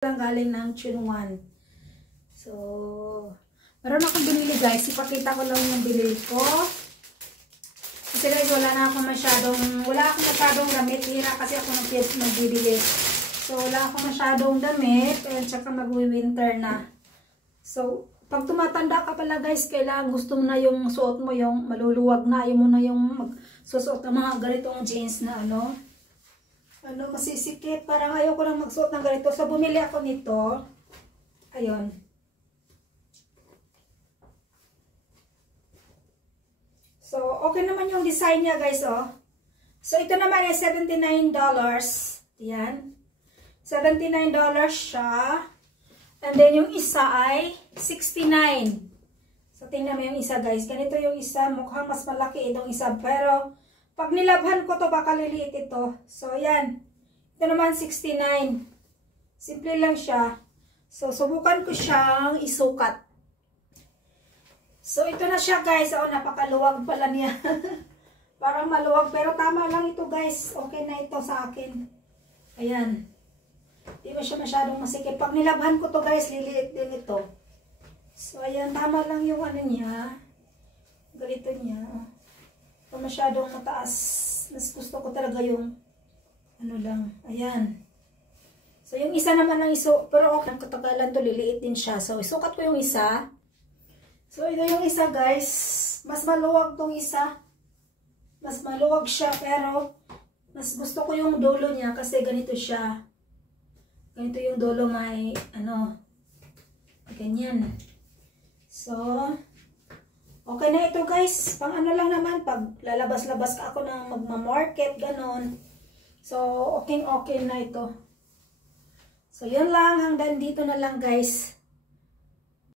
lang galing ng Chunwan. So, meron akong binili guys. Ipakita ko lang yung binili ko. Kasi guys, wala akong masyadong damit. Hira kasi ako nagbibili. So, wala akong masyadong damit. At saka mag-winter na. So, pag tumatanda ka pala guys, kailangan gusto mo na yung suot mo yung maluluwag na. Ayaw mo na yung magsusuot ng mga ganitong jeans na masisikip. Parang ayaw ko lang magsuot ng ganito. So, bumili ako nito. Ayun. So, okay naman yung design niya, guys, oh. So, ito naman ay $79. Yan. $79 siya. And then, yung isa ay $69. So, tingnan mo yung isa, guys. Ganito yung isa. Mukhang mas malaki itong isa. Pero, pag nilabhan ko to baka liliit ito. So, yan. Ito naman, $69. Simple lang siya. So, subukan ko siyang isukat. So, ito na siya, guys. Oh, napakaluwag pala niya. Parang maluwag. Pero tama lang ito, guys. Okay na ito sa akin. Ayan. Di ba siya masyadong masikip. Pag nilabhan ko to, guys, liliit din ito. So, ayan. Tama lang yung niya. Ganito niya. Ito masyadong mataas. Mas gusto ko talaga yung lang. Ayan. So, yung isa naman ang pero okay, ang katagalan to, liliit din siya. So, isukat ko yung isa. So, ito yung isa, guys. Mas maluwag tong isa. Mas maluwag siya, pero mas gusto ko yung dulo niya kasi ganito siya. Ganito yung dulo, may, ganyan. So, okay na ito, guys. Pang lang naman, pag lalabas-labas ka ako na magmamarket, ganon. So, okay na ito. So, yun lang. Hanggang dito na lang, guys.